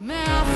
मैं आप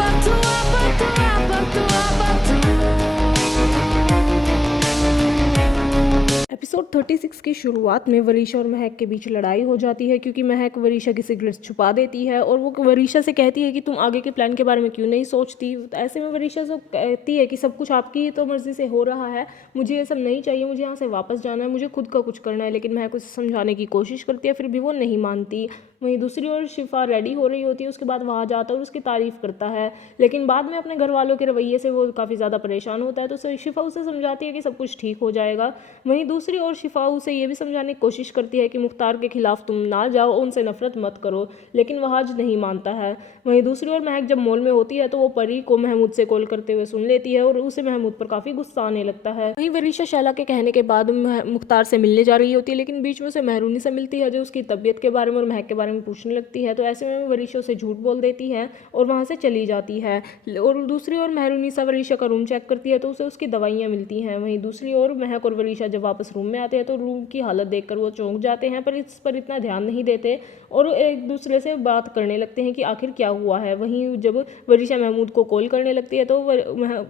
एपिसोड 36 की शुरुआत में वरीशा और महक के बीच लड़ाई हो जाती है क्योंकि महक वरीशा की सिगरेट छुपा देती है और वो वरीशा से कहती है कि तुम आगे के प्लान के बारे में क्यों नहीं सोचती। तो ऐसे में वरीशा से कहती है कि सब कुछ आपकी ही तो मर्जी से हो रहा है, मुझे ये सब नहीं चाहिए, मुझे यहाँ से वापस जाना है, मुझे खुद का कुछ करना है। लेकिन महक उसे समझाने की कोशिश करती है, फिर भी वो नहीं मानती। वहीं दूसरी ओर शिफा रेडी हो रही होती है, उसके बाद वहाँ जाता है और उसकी तारीफ करता है, लेकिन बाद में अपने घर वालों के रवैये से वो काफ़ी ज़्यादा परेशान होता है। तो शिफा उसे समझाती है कि सब कुछ ठीक हो जाएगा। वहीं दूसरी ओर शिफा उसे ये भी समझाने की कोशिश करती है कि मुख्तार के खिलाफ तुम ना जाओ, उनसे नफरत मत करो, लेकिन वह आज नहीं मानता है। वहीं दूसरी ओर महक जब मॉल में होती है तो वो परी को महमूद से कॉल करते हुए सुन लेती है और उसे महमूद पर काफ़ी गुस्सा आने लगता है। वहीं वरीशा शैला के कहने के बाद मुख्तार से मिलने जा रही होती है, लेकिन बीच में उसे मेहरूनी से मिलती है जो उसकी तबीयत के बारे में और महक के बारे में पूछने लगती है। तो ऐसे में वरीशा उसे झूठ बोल देती है और वहाँ से चली जाती है। और दूसरी ओर मेहरूनिसा वरीशा का रूम चेक करती है तो उसे उसकी दवाइयाँ मिलती हैं। वहीं दूसरी ओर महक और वरीशा जब वापस रूम में आते हैं तो रूम की हालत देखकर वो चौंक जाते हैं, पर इस पर इतना ध्यान नहीं देते और एक दूसरे से बात करने लगते हैं कि आखिर क्या हुआ है। वहीं जब वरीशा महमूद को कॉल करने लगती है तो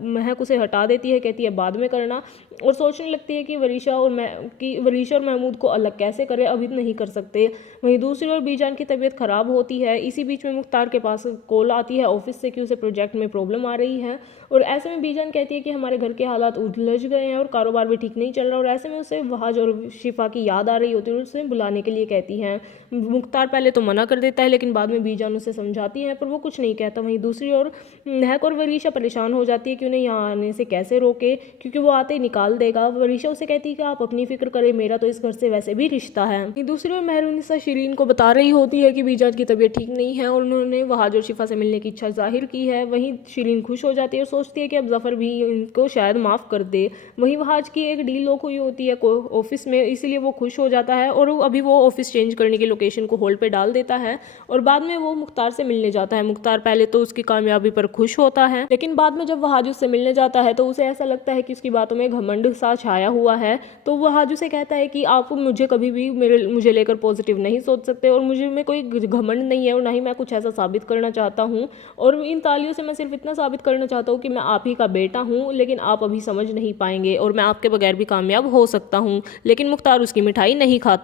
महक उसे हटा देती है, कहती है बाद में करना, और सोचने लगती है कि वरीशा और महमूद को अलग कैसे करें, अभी नहीं कर सकते। वहीं दूसरी ओर बीजान की तबीयत खराब होती है। इसी बीच में मुख्तार के पास कॉल आती है ऑफिस से कि उसे प्रोजेक्ट में प्रॉब्लम आ रही है, और ऐसे में बीजान कहती है कि हमारे घर के हालात उलझ गए हैं और कारोबार भी ठीक नहीं चल रहा। और ऐसे में उसे वहाज और शिफा की याद आ रही होती है और उसे बुलाने के लिए कहती हैं। मुख्तार पहले तो मना कर देता है, लेकिन बाद में बीजान उसे समझाती है, पर वो कुछ नहीं कहता। वहीं दूसरी ओर महक और वरीशा परेशान हो जाती है कि उन्हें यहाँ आने से कैसे रोके, क्योंकि वो आते ही निकाल देगा। वरीशा उसे कहती है कि आप अपनी फिक्र करें, मेरा तो इस घर से वैसे भी रिश्ता है। दूसरी ओर मेहरूनिसा शिरीन को बता रही होती है कि बीजान की तबीयत ठीक नहीं है और उन्होंने वहाज और शिफा से मिलने की इच्छा जाहिर की है। वहीं शिरीन खुश हो जाती है और सोचती है कि अब जफर भी इनको शायद माफ़ कर दे। वहीं वहाज की एक डील लॉक हुई होती है ऑफिस में, इसलिए वो खुश हो जाता है और अभी वो ऑफिस चेंज करने की लोकेशन को होल्ड पे डाल देता है और बाद में वो मुख्तार से मिलने जाता है। मुख्तार पहले तो उसकी कामयाबी पर खुश होता है, लेकिन बाद में जब वहाज उससे मिलने जाता है तो उसे ऐसा लगता है कि उसकी बातों में घमंड सा छाया हुआ है। तो वहाज उसे कहता है कि आप मुझे कभी भी मुझे लेकर पॉजिटिव नहीं सोच सकते और मुझे में कोई घमंड नहीं है और ना ही मैं कुछ ऐसा साबित करना चाहता हूँ, और इन तालियों से मैं सिर्फ इतना साबित करना चाहता हूँ कि मैं आप ही का बेटा हूँ, लेकिन आप अभी समझ नहीं पाएंगे और मैं आपके बगैर भी कामयाब हो सकता हूँ। लेकिन मुख्तार उसकी मिठाई नहीं खाता।